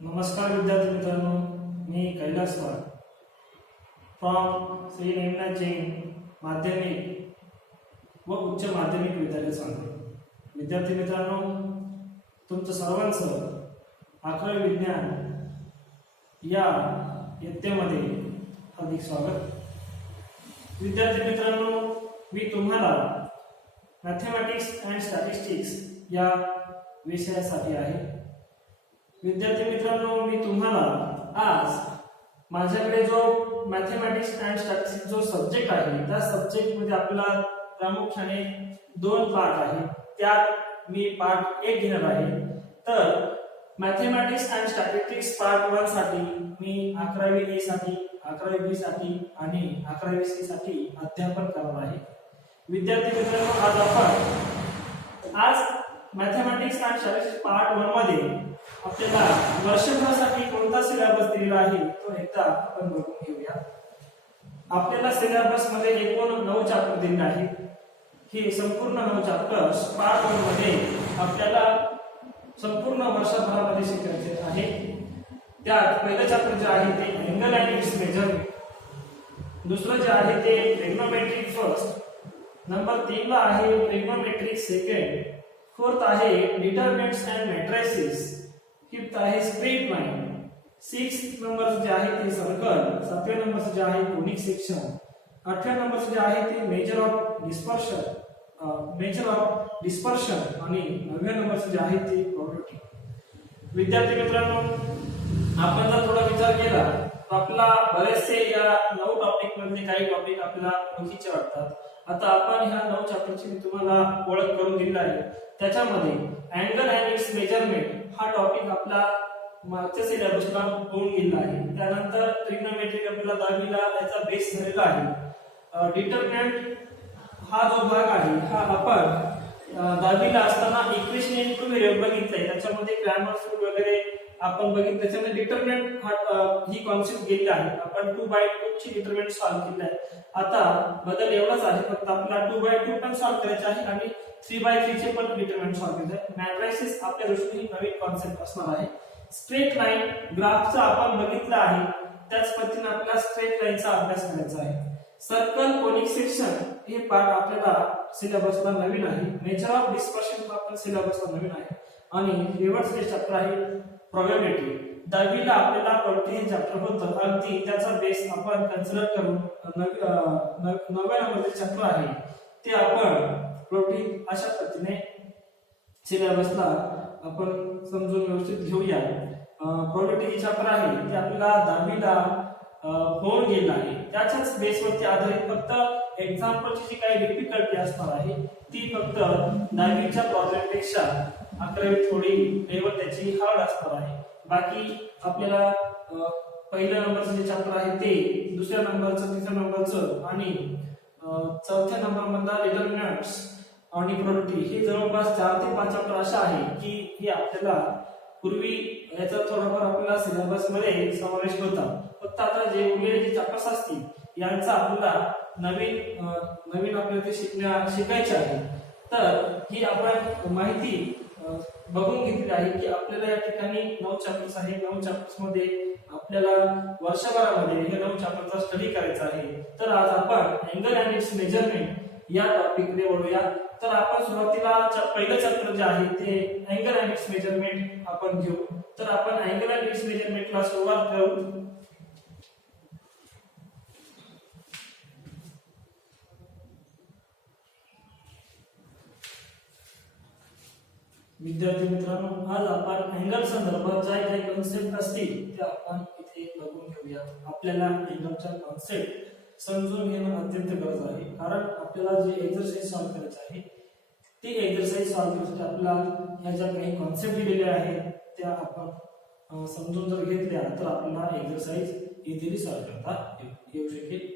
नमस्कार विद्यार्थी मित्रांनो, मी कैलास वाघ फ्रॉम श्री नेमनाथ जैन माध्यमिक व उच्च माध्यमिक विद्यालय सांगली। विद्यार्थी मित्रांनो, तुमचं सर्वांचं 11वी विज्ञान या इयत्तेमध्ये हार्दिक स्वागत। विद्यार्थी मित्रांनो, मी तुम्हाला मॅथमॅटिक्स अँड स्टॅटिस्टिक्स या विषयासाठी आहे। विद्यार्थी मित्रांनो, मी तुम्हाला आज माझ्याकडे जो मॅथमॅटिक्स अँड स्टॅटिस्टिक्स जो सब्जेक्ट आहे त्या सब्जेक्ट मध्ये आपला प्रामुख्याने 2 पार्ट आहे। त्यात मी पार्ट 1 घेणार आहे। तर मॅथमॅटिक्स अँड स्टॅटिस्टिक्स पार्ट 1 साठी मी 11वी ए साठी, 11वी बी साठी आणि 11वी सी साठी अध्यापन करणार आहे। विद्यार्थी मित्रांनो, आज मॅथमॅटिक्स अँड स्टॅटिस्टिक्स पार्ट 1 मध्ये आपल्याला वर्षभरासाठी कोणता सिलेबस दिलेला आहे तो एकदा आपण बघून घेऊया। आपल्याला सिलेबस मध्ये एकूण 9 चॅप्टर दिले आहेत। हे संपूर्ण 9 चॅप्टर्स पार्ट 1 मध्ये आपल्याला संपूर्ण वर्षभरामध्ये शिकायचे आहे। त्यात पहिलं चॅप्टर जे आहे ते अँगल अँड इट्स मेजरमेंट, दुसरं जे आहे ते ट्रिग्नोमेट्रिक फर्स्ट, नंबर 3 ला आहे ट्रिग्नोमेट्रिक सेकंड, फोर्थ आहे डिटरमिनंट्स अँड मॅट्रिसेस, फिफ्थ आहे स्ट्रेट लाइन, 6 नंबर जे आहे ते सर्कल, 7व्या नंबर जे आहे कोनिक सेक्शन, 8व्या नंबर जे आहे ते मेजर ऑफ डिस्पर्शन आणि 9व्या नंबर जे आहे ते प्रोबॅबिलिटी। विद्यार्थी मित्रांनो, आपण जर थोडा विचार केला तर आपला बरेचसे या 9 टॉपिक मधले काही टॉपिक आपल्याला ओळखीचे वाटतात। आता आपण ह्या 9 चॅप्टरची तुम्हाला ओळख करून दिली आहे। त्याच्यामध्ये अँगल अँड इट्स मेजरमेंट हा टॉपिक आपला मागच्या सिलेबसला होऊन गेला आहे। त्यानंतर ट्रिग्नोमेट्रिक आपल्याला 10वी ला त्याचा बेस झालेला आहे। डिटरमिनंट हा जो भाग आहे हा आपण 10वी ला असताना इक्वेशन इन टू व्हेरिएबल बघितलंय। त्याच्यामध्ये ग्रामर रूल वगैरे आपण बघितलं। त्याच्यामध्ये डिटरमिनंट ही कॉन्सेप्ट घेतली आहे। आपण 2/2 ची डिटरमिनंट सॉल्व्ह केली आहे। आता बदल एवढाच आहे, फक्त आपल्याला 2/2 पण सॉल्व्ह करायचे आहे आणि 3/3 चे पण डिटरमिनंट सॉल्व्ह करायचे आहे। मॅट्रिसेस आपल्या दृष्टीने नवीन कॉन्सेप्ट असणार आहे। स्ट्रेट लाईन ग्राफचा आपण बघितला आहे, त्याच पद्धतीने आपल्याला स्ट्रेट लाईनचा अभ्यास करायचा आहे। सर्कल, कोनिक सेक्शन हे पार्ट आपल्याला सिलेबसला नवीन आहे। मेजर ऑफ डिस्पर्शन आपण सिलेबसला नवीन आहे आणि शेवटचं जे चॅप्टर आहे प्रोबॅबिलिटी, 10वी ला आपल्याला कोणते हे चॅप्टर होतं अगदी त्याचा बेस आपण कन्सिडर करून 9व्या नंबरचे चॅप्टर आहे ते आपण प्रोबॅबिलिटी अशा पद्धतीने सिलेबसला आपण समजून व्यवस्थित घेऊया। प्रोबॅबिलिटी जे चॅप्टर आहे ते आपल्याला 10वी ला होऊन गेला आहे। त्याच्याच बेसवरती आधारित फक्त एक्झाम्पलची जी काही डिफिकल्टी असणार आहे ती फक्त 10वीच्या प्रॉब्लेम पेक्षा 11वी थोडी लेवल त्याची हार्ड असणार आहे। बाकी आपल्याला पहिल्या नंबरचं जे चॅप्टर आहे ते, दुसऱ्या नंबरचं, तिसऱ्या नंबरचं आणि 4थ्या नंबर मधला डिटरमिनंट्स आणि प्रोबॅबिलिटी हे जवळपास 4 ते 5 चॅप्टर अशा आहे की हे आपल्याला पूर्वी याचा थोडाफार आपल्याला सिलेबस मध्ये समावेश होता। फक्त आता जे उरलेले जे चॅप्टर्स असतील यांचा आपल्याला नवीन आपल्याला ते शिकायचे आहे। तर ही आपण माहिती बघून घेतली आहे की आपल्याला या ठिकाणी 9 चॅप्टर्स आहे। 9 चॅप्टर्स मध्ये आपल्याला वर्षभरामध्ये हे 9 चॅप्टरचा स्टडी करायचा आहे। तर आज आपण अँगल अँड इट्स मेजरमेंट या टॉपिककडे वळूया। तर आपण सुरुवातीला पहिलं चॅप्टर जे आहे ते अँगल अँड इट्स मेजरमेंट आपण घेऊ। तर आपण अँगल अँड इट्स मेजरमेंटला सुरुवात करू। विद्यार्थी मित्रांनो, आज आपण अँगल संदर्भात ज्या काही कॉन्सेप्ट असतील त्या आपण इथे बघून घेऊया। आपल्याला अँगलच्या कॉन्सेप्ट समजून घेणं अत्यंत गरजेचं आहे, कारण आपल्याला जे एक्सरसाइज सॉल्व्ह करायचे आहे ते एक्सरसाइज सॉल्व्ह करण्यासाठी आपल्याला ह्या ज्या काही कॉन्सेप्ट दिलेल्या आहेत त्या आपण समजून जर घेतल्या तर आपल्याला एक्सरसाइज इझिली सॉल्व्ह करता येऊ शकेल।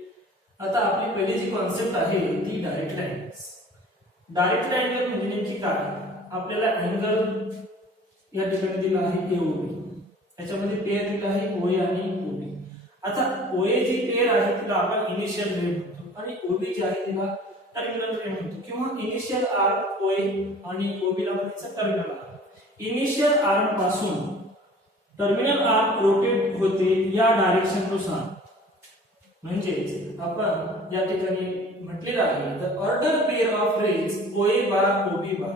आता आपली पहिली जी कॉन्सेप्ट आहे ती डायरेक्ट लाईन्स। डायरेक्ट लाईन म्हणजे नेमकी काय? आपल्याला अँगल या ठिकाणी दिला आहे AOB, याच्यामध्ये पेअर दिला आहे OA आणि OB। आता OA जी पेअर आहे तिला आपण इनिशियल रे म्हणतो आणि OB जी आहे तिला टर्मिनल रे म्हणतो, किंवा इनिशियल आर्म OA आणि OB ला म्हणायचं टर्मिनल आर्म। इनिशियल आर्म पासून टर्मिनल आर्म रोटेट होते या डायरेक्शन नुसार. म्हणजेच आपण या ठिकाणी म्हटलेलं आहे the order pair of rays OA bar OB bar.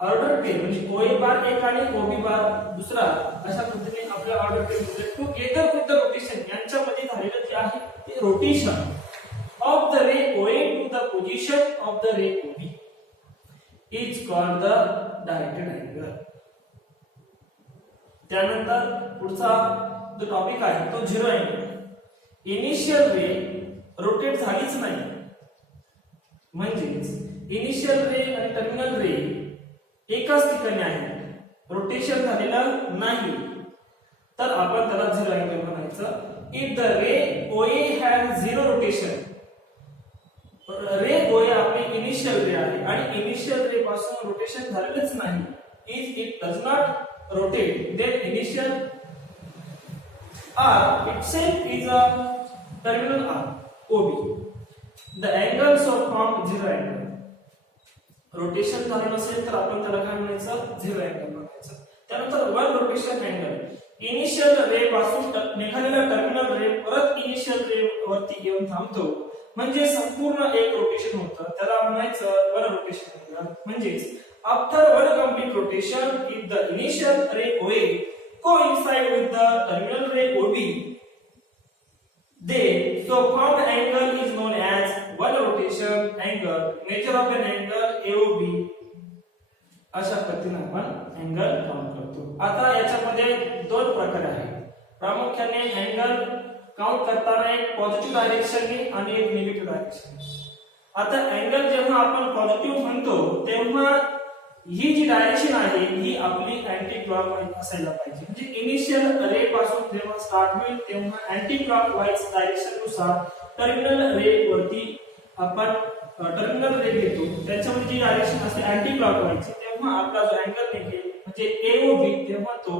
Order pair म्हणजे OA बार एक आणि OB बार दुसरा, अशा पद्धतीने आपल्या ऑर्डर पेअर मध्ये टुगेदर विथ द रोटेशन यांच्यामध्ये झालेलं जे आहे ते rotation of the ray OA to the position of the ray OB is called the directed angle. त्यानंतर पुढचा जो टॉपिक आहे तो zero angle. Initial ray rotate झालीच नाही, म्हणजेच इनिशियल रे आणि टर्मिनल रे एकाच ठिकाणी आहे, रोटेशन झालेलं नाही, तर आपण त्याला झिरो अँगल म्हणायचं. If the ray OA has zero rotation, ray OA आपली इनिशियल रे आहे आणि इनिशियल रे पासून रोटेशन झालेलंच नाही, if it does not rotate then initial R itself is a terminal arm OB. The angle so formed zero angle. Rotation झालं नसेल तर आपण त्याला काय म्हणायचं, झिरो अँगल म्हणायचं. त्यानंतर वन रोटेशन अँगल. इनिशियल रे पासून निघालेला टर्मिनल रे परत इनिशियल रे वरती येऊन थांबतो, म्हणजे संपूर्ण एक रोटेशन होतं, त्याला म्हणायचं वन रोटेशन अँगल. म्हणजेच after one complete rotation if the initial ray OA coincide with the terminal ray OB, then so formed angle is known as one rotation angle. Measure of an angle AOB. अशा पद्धतीने आपण angle count करतो. आता याच्यामध्ये दोन प्रकार आहेत. प्रामुख्याने अँगल काउंट करताना एक पॉझिटिव्ह डायरेक्शनने आणि एक निगेटिव्ह डायरेक्शनने. आता अँगल जेव्हा आपण पॉझिटिव्ह म्हणतो तेव्हा ही जी डायरेक्शन आहे ही आपली अँटी क्लॉकवाईज असायला पाहिजे. म्हणजे इनिशियल रे पासून जेव्हा स्टार्ट होईल तेव्हा अँटी क्लॉकवाईज डायरेक्शन नुसार टर्मिनल रे वरती आपण टर्मिनल रे घेतो, त्याच्यामध्ये जी डायरेक्शन असते अँटी क्लॉकवाईज, तेव्हा आपला जो अँगल निघेल म्हणजे AOB तेव्हा तो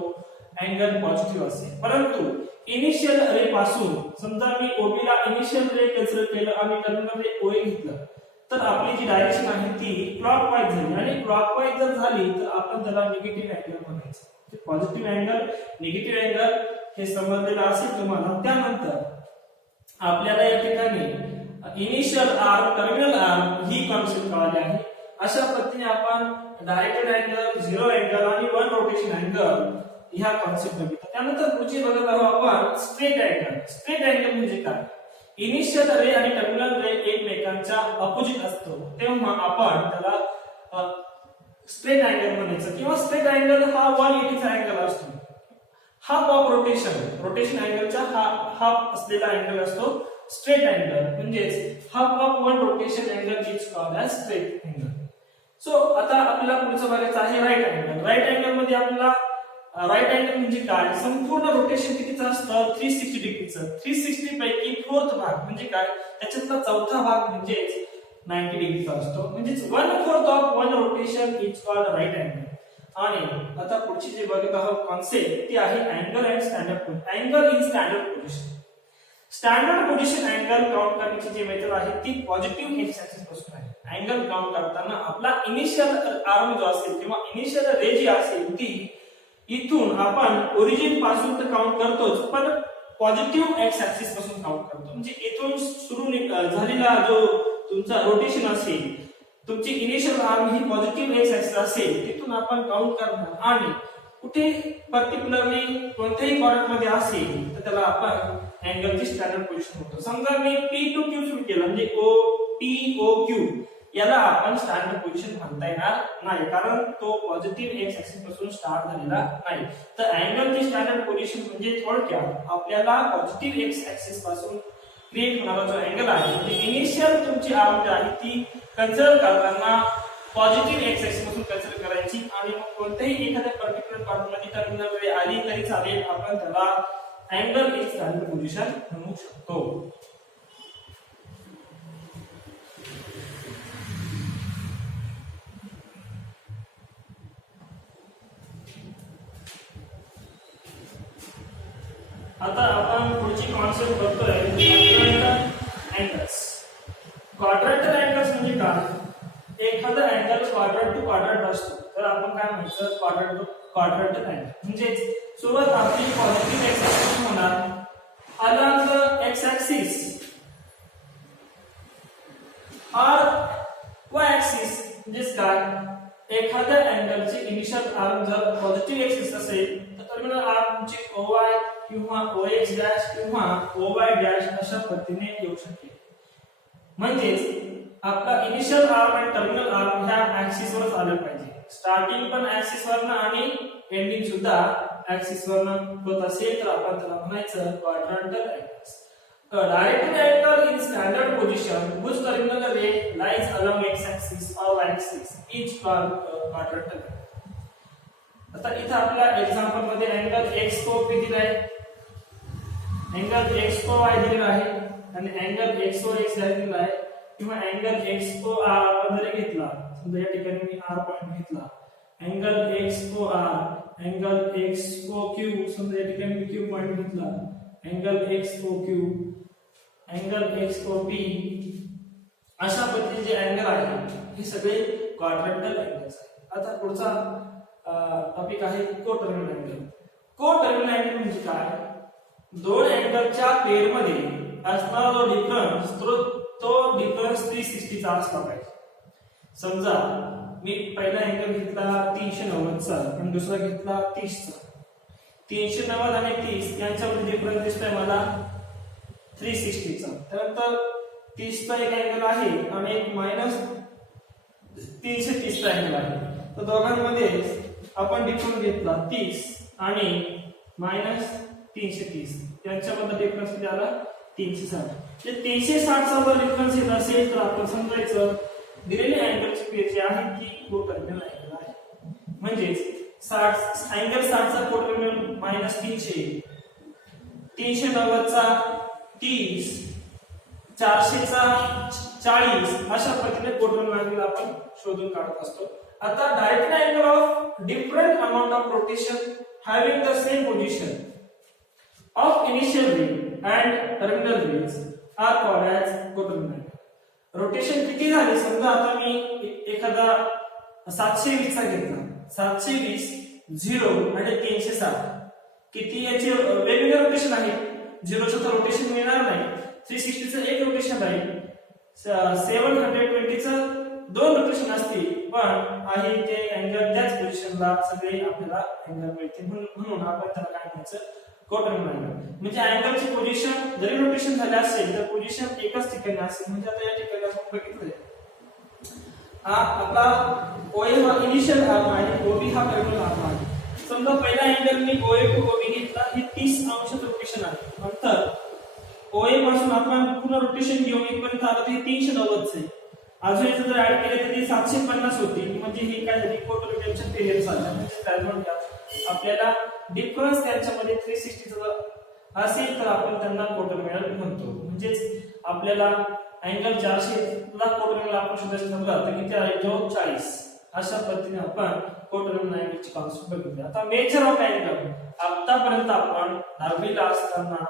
अँगल पॉझिटिव्ह असेल. परंतु इनिशियल रे पासून समजा मी OB ला इनिशियल रे कन्सिडर केलं आणि टर्मिनल रे OA घेतलं, तर आपली जी डायरेक्शन आहे ती क्लॉकवाईज झाली आणि क्लॉकवाईज जर झाली तर आपण त्याला निगेटिव्ह अँगल म्हणायचं. पॉझिटिव्ह अँगल निगेटिव्ह अँगल हे समजलेलं असेल तुम्हाला. त्यानंतर आपल्याला या ठिकाणी इनिशियल आर्म टर्मिनल आर्म ही कॉन्सेप्ट कळाली आहे. अशा पद्धतीने आपण डायरेक्टेड अँगल, झिरो अँगल आणि वन रोटेशन अँगल ह्या कॉन्सेप्ट बघितल्या. त्यानंतर पुढची बघत आहोत आपण स्ट्रेट अँगल. स्ट्रेट अँगल म्हणजे काय? इनिशियल रे आणि टर्मिनल रे एकमेकांच्या अपोजिट असतो तेव्हा आपण त्याला स्ट्रेट अँगल म्हणायचं. किंवा स्ट्रेट अँगल हा 180 चा अँगल असतो. हाफ ऑफ रोटेशन अँगलचा हाफ असलेला अँगल असतो स्ट्रेट अँगल. म्हणजेच half of one rotation angle is called as straight angle. So आता आपल्याला पुढचं बघायचं आहे राईट अँगल. राईट अँगल मध्ये आपल्याला राईट अँगल म्हणजे काय? संपूर्ण रोटेशन कितीचं असतं? 360 डिग्रीचं. 360 पैकी फोर्थ भाग म्हणजे काय? त्याच्यातला चौथा भाग म्हणजे 90 डिग्रीचा असतो. म्हणजेच 1/4 of one rotation is called right angle. आणि आता पुढची जी बघत आहोत कॉन्सेप्ट ती आहे angle and standard position. Angle in standard position. Standard position angle count करण्याची जी मेथड आहे ती पॉझिटिव्ह एक्स ऍक्सिस पासून आहे. अँगल काउंट करताना आपला इनिशियल आर्म जो असेल किंवा इनिशियल रे जी असेल ती इथून आपण ओरिजिन पासून तर काउंट करतोच, पण पॉझिटिव्ह एक्स ऍक्सिस पासून काउंट करतो. म्हणजे इथून सुरू झालेला जो तुमचा रोटेशन असेल, तुमची इनिशियल आर्म ही पॉझिटिव्ह एक्स ऍक्सिस असेल, तिथून आपण काउंट करणार. आणि कुठे पर्टिक्युलरली कोणत्याही क्वाड्रंट मध्ये असेल तर त्याला आपण अँगलची स्टँडर्ड पोझिशन म्हणतो. समजा मी P to Q सुरू केलं म्हणजे OPOQ, याला आपण स्टँडर्ड पोझिशन म्हणता येणार नाही, कारण तो पॉझिटिव्ह एक्स ऍक्सिस पासून स्टार्ट झालेला नाही. तर अँगलची स्टँडर्ड पोझिशन म्हणजे थोडक्यात आपल्याला पॉझिटिव्ह एक्स ऍक्सिस पासून क्रिएट होणारा जो अँगल आहे म्हणजे इनिशियल तुमची आर्म जी आहे ती कन्सिडर करताना पॉझिटिव्ह एक्स ऍक्सिस पासून कन्सिडर करायची. आणि मग कोणत्याही एखाद्या पर्टिक्युलर पार्टमध्ये टर्मिनल रे आली तरी चालेल, आपण त्याला अँगल इन स्टँडर्ड पोझिशन म्हणू शकतो. आता आपण पुढची कॉन्सेप्ट बघतोय अँगल्स. क्वाड्रंटल अँगल्स म्हणजे काय? एखादा अँगल क्वाड्रंट टू क्वाड्रंट असतो तर आपण काय म्हणायचं? म्हणायचं क्वाड्रंटल अँगल. म्हणजे सुरुवात आपली पॉझिटिव्ह एक्स ऍक्सिस होणार अलॉंग द एक्स ऍक्सिस और वाय ऍक्सिस. म्हणजेच काय, एखाद्या अँगलची इनिशियल आर्म जर पॉझिटिव्ह एक्सिस असेल तर टर्मिनल आर्म तुमची OY किंवा OX डॅश किंवा OY डॅश अशा पद्धतीने येऊ शकते. म्हणजेच आपला इनिशियल आर्म आणि टर्मिनल आर्म ह्या ऍक्सिस वरच आलं पाहिजे. स्टार्टिंग पण ऍक्सिस वरनं आणि एंडिंग सुद्धा ऍक्सिस वरनं होत असेल तर आपण त्याला म्हणायचं quadrantal angles. A direct angle in standard position whose terminal ray lies along x-axis or y-axis is called quadrantal. आता इथे आपल्या एक्झाम्पल मध्ये अँगल x को p दिला आहे, अँगल x को y दिला आहे आणि अँगल x को x दिला आहे किंवा अँगल x को r आपण जर घेतला, समजा या ठिकाणी मी r पॉइंट घेतला, अँगल x को r, अँगल x को q, समजा या ठिकाणी मी q पॉइंट घेतला, अँगल x को q, अँगल x को p, अशा पद्धतीचे जे अँगल आहे हे सगळे क्वाड्रंटल अँगल्स आहेत. आता पुढचा टॉपिक आहे कोटर्मिनल अँगल. कोटर्मिनल अँगल म्हणजे काय, दोन अँगलच्या पेअर मध्ये असणारा जो डिफरन्स तो डिफरन्स 360 चा असला पाहिजे. समजा मी पहिला अँगल घेतला 390 चा आणि दुसरा घेतला 30 चा. 390 आणि 30 यांच्यामध्ये डिफरन्स दिसतोय मला 360 चा. त्यानंतर 30 चा एक अँगल आहे आणि एक मायनस 330 चा अँगल आहे. तर दोघांमध्ये आपण डिफरन्स घेतला 30 आणि मायनस 330, त्यांच्यामध्ये डिफरन्स किती आला 360. जे 360 चा जर डिफरन्स येत असेल तर आपण समजायचं दिलेली अँगलची पेअर जी आहे ती कोटर्मिनल अँगल आहे. म्हणजेच 60 अँगल 60 चा कोटर्मिनल मायनस 300, 390 चा 30, 400 चा 40, अशा पद्धतीने कोटर्मिनल अँगल आपण शोधून काढत असतो. आता direct angle of different amount of rotation having the same position of initial ray and terminal rays are called as coterminal angle. रोटेशन किती झाले, समजा आता मी एखादा 720 चा घेतला, 720, 0 आणि 360, किती याचे वेगवेगळे रोटेशन आहेत. 0 चं तर रोटेशन मिळणार नाही, 360 चं एक रोटेशन राहील, 720 चं दोन रोटेशन असतील, पण आहे ते अँगल त्याच पोझिशनला सगळे आपल्याला अँगल मिळतील. म्हणून आपण त्याला काय म्हणायचं, कोटर्मिनल अँगल. म्हणजे अँगलची पोझिशन जरी रोटेशन झाले असेल तर पोझिशन एकच ठिकाणी असेल. म्हणजे आता या ठिकाणी आपण बघितलंय आपला OA हा इनिशियल आर्म आहे, OB हा टर्मिनल आर्म आहे. समजा पहिला अँगल मी OA टू OB घेतला, हे 30 अंशाचं रोटेशन आहे. नंतर OA पासून आपण पूर्ण रोटेशन घेऊन इथपर्यंत आलो तर 390 आहे. अजून याचं जर ऍड केलं तर ते 750 होतील. म्हणजे हे काय झाली, कोटर्मिनलच्या पेअर झाल्या. म्हणजे काय म्हणतात आपल्याला डिफरन्स त्यांच्यामध्ये 360 चा असेल तर आपण त्यांना कोटर्मिनल म्हणतो. म्हणजेच आपल्याला अँगल 400 ला कोटर्मिनल आपण शोधायचं ठरलं तर किती आहे, जो 40. अशा पद्धतीने आपण कोटर्मिनल अँगलची कॉन्सेप्ट बघितली. आता मेजर ऑफ अँगल आतापर्यंत आपण 10वी ला असताना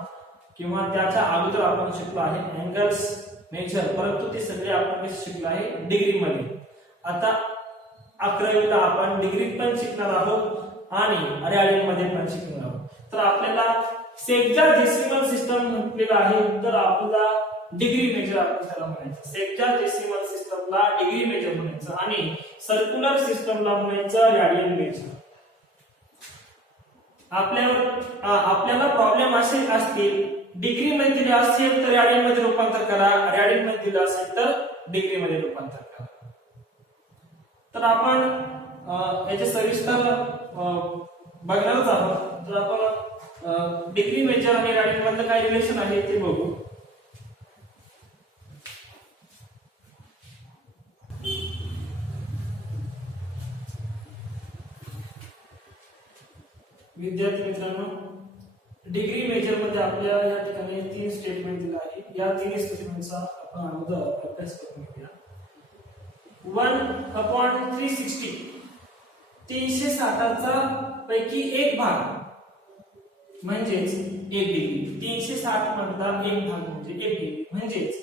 किंवा त्याच्या अगोदर आपण शिकलो आहे अँगल्स मेजर, परंतु ते सगळे आपण शिकलो आहे डिग्री मध्ये. आता 11वीला आपण डिग्रीत पण शिकणार आहोत आणि रेडियन मध्ये पण शिकणार आहोत. तर आपल्याला सेक्टाडेसिमल सिस्टम म्हटलेलं आहे, तर आपल्याला डिग्री मेजर आपण त्याला म्हणायचं. सेक्टाडेसिमल सिस्टमला डिग्री मेजर म्हणायचं आणि सर्क्युलर सिस्टमला म्हणायचं रेडियन मेजर. आपल्याला प्रॉब्लेम असे असतील, डिग्री मध्ये दिले असेल तर रेडियन मध्ये रूपांतर करा, रेडियन मध्ये दिलं असेल तर डिग्री मध्ये रूपांतर करा. तर आपण याचे सविस्तर बघणारच आहोत. तर आपण डिग्री मेजर आणि रेडियन मधलं काय रिलेशन आहे ते बघू. विद्यार्थी मित्रांनो, डिग्री मेजर मध्ये आपल्या या ठिकाणी 3 स्टेटमेंट दिले आहे. या 3 स्टेटमेंटचा आपण अगोदर अभ्यास करून घेऊया. 1/360 360 चा पैकी एक भाग म्हणजेच 1 डिग्री. 360 मधला एक भाग म्हणजे 1 डिग्री. म्हणजेच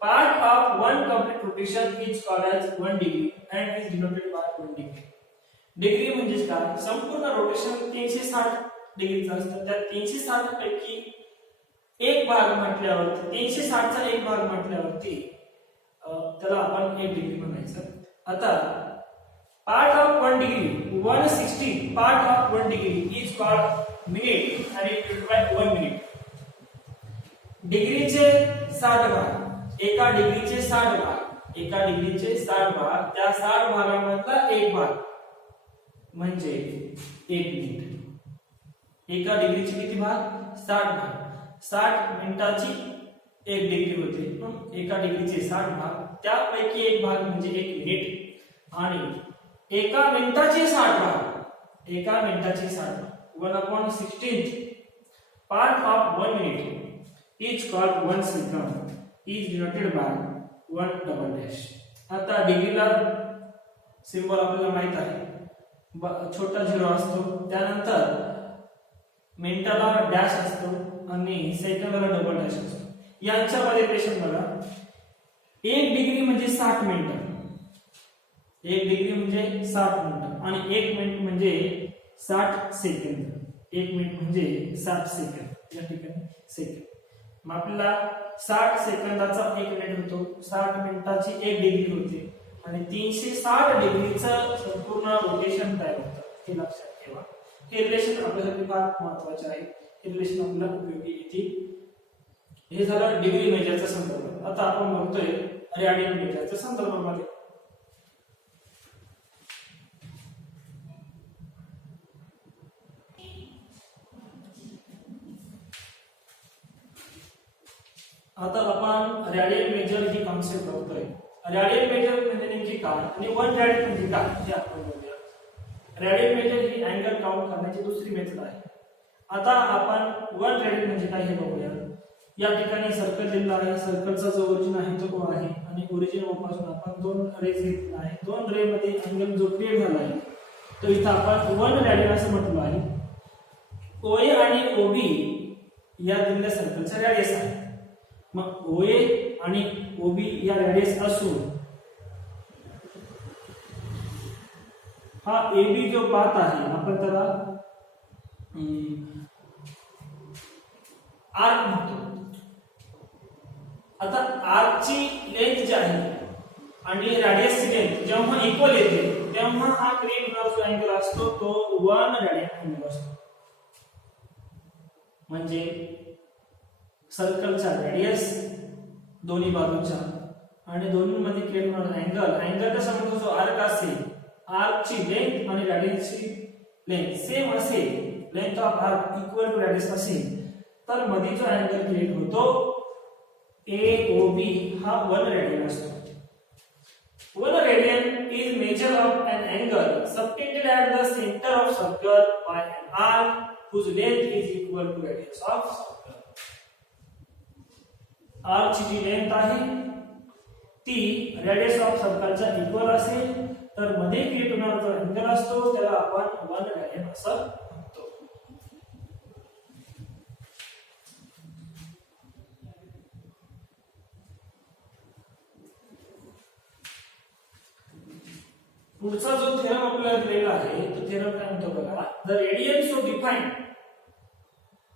part of one complete rotation is called as 1 degree and is denoted by 1 degree. Degree म्हणजे काय, संपूर्ण रोटेशन 360 डिग्रीचं असतं. त्या 360 पैकी एक भाग म्हटल्यावरती 360 चा एक भाग म्हटल्यावरती त्याला आपण 1 डिग्री म्हणायचं. आता part of 1 degree 160 part of 1 degree is called minute आणि इट बाय 1 मिनिट. डिग्रीचे 60 भाग, एका डिग्रीचे 60 भाग, एका डिग्रीचे 60 भाग, त्या 60 भागांमधला एक भाग म्हणजे 1 मिनिट. एका डिग्रीचे किती भाग, 60 भाग, 60 मिनिटाची 1 डिग्री होते. पण एका डिग्रीचे 60 भाग, त्यापैकी एक भाग म्हणजे 1 मिनिट. आणि एका मिनिटाचे 60 भाग, एका मिनिटाचे 60 भाग 1/16 part of 1 minute is called 1 second is denoted by 1 double dash. आता डिग्रीला सिंबल आपल्याला माहित आहे, छोटा झिरो असतो, त्यानंतर मिनिटाला डॅश असतो आणि सेकंदाला डबल डॅश असतो. यांच्यामध्ये रिलेशन बघा, 1 डिग्री म्हणजे 60 मिनिटं, 1 डिग्री म्हणजे 60 मिनिटं आणि 1 मिनिट म्हणजे 60 सेकंद. 1 मिनिट म्हणजे 60 सेकंद, या ठिकाणी सेकंद. मग आपल्याला 60 सेकंदाचा 1 मिनिट होतो, 60 मिनिटाची 1 डिग्री होते आणि 360 डिग्रीचं संपूर्ण रोटेशन तयार होतं. हे लक्षात ठेवा. हे रिलेशन आपल्यासाठी फार महत्त्वाचे आहे. हे रिलेशन आपल्याला उपयोगी येतील. हे झालं डिग्री मेजरच्या संदर्भात. आता आपण बघतोय रेडियन मेजरच्या संदर्भामध्ये. आता आपण रेडियन मेजर ही कॉन्सेप्ट बघतोय. रेडियन मेजर म्हणजे नेमकी काय आणि 1 रेडियन म्हणजे काय हे आपण बघूया. रेडियन मेजर ही अँगल काउंट करण्याची दुसरी मेथड आहे. आता आपण 1 रेडियन म्हणजे काय हे बघूया. या ठिकाणी सर्कल दिलेला आहे, सर्कलचा जो ओरिजिन आहे तो O आहे आणि ओरिजिन O पासून आपण 2 रेज घेतला आहे. 2 रे मध्ये अँगल जो क्रिएट झाला आहे तो इथं आपण 1 रेडियन असं म्हटलं आहे. OA आणि OB या दिलेल्या सर्कलचा रेडियस आहे. मग OA आणि OB या रेडियस असून हा AB जो पाथ आहे आपण त्याला आर्क म्हणतो. आता आर्कची लेंथ जी आहे आणि रेडियसची लेंथ जेव्हा इक्वल येते तेव्हा हा क्रिएट होणारा जो अँगल असतो तो 1 रेडियन अँगल असतो. म्हणजे सर्कलचा रेडियस दोन्ही बाजूचा आणि दोन्हीमध्ये क्रिएट होणारा अँगल कसा म्हणतो, जो आर्क असेल, आर्कची लेंथ आणि रेडियसची लेंथ सेम असेल, length of arc equal to radius असेल, तर मध्ये जो अँगल क्रिएट होतो AOB हा 1 रेडियन असतो. 1 radian is measure of an angle subtended at the center of circle by an arc whose length is equal to radius of circle. आर्कची जी length आहे ती रेडियस ऑफ सर्कलच्या इक्वल असेल तर मध्ये क्रिएट होणारा जो अँगल असतो त्याला आपण 1 रेडियन असं म्हणतो. पुढचा जो थेरम आपल्याला दिलेला आहे तो थेरम काय म्हणतो बघा. The radian so defined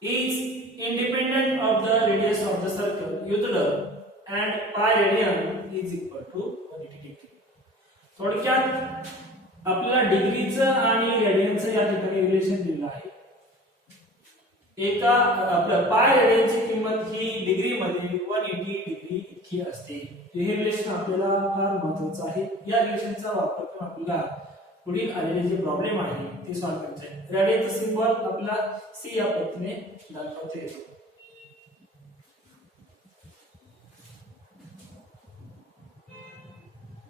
is independent of the radius of the circle used and pi radian is equal to 180 degree. थोडक्यात आपल्याला डिग्रीचं आणि रेडियनचं या ठिकाणी रिलेशन दिलेलं आहे. एका आपल्या पाय रेडियनची किंमत ही डिग्री मध्ये 180 डिग्री इतकी असते. हे रिलेशन आपल्याला फार महत्त्वाचं आहे. या रिलेशनचा वापर करून आपल्याला पुढील आलेले जे प्रॉब्लेम आहे ते सॉल्व्ह करायचे आहे. रेडियनचा सिंबल आपला C या पद्धतीने दाखवता येतो.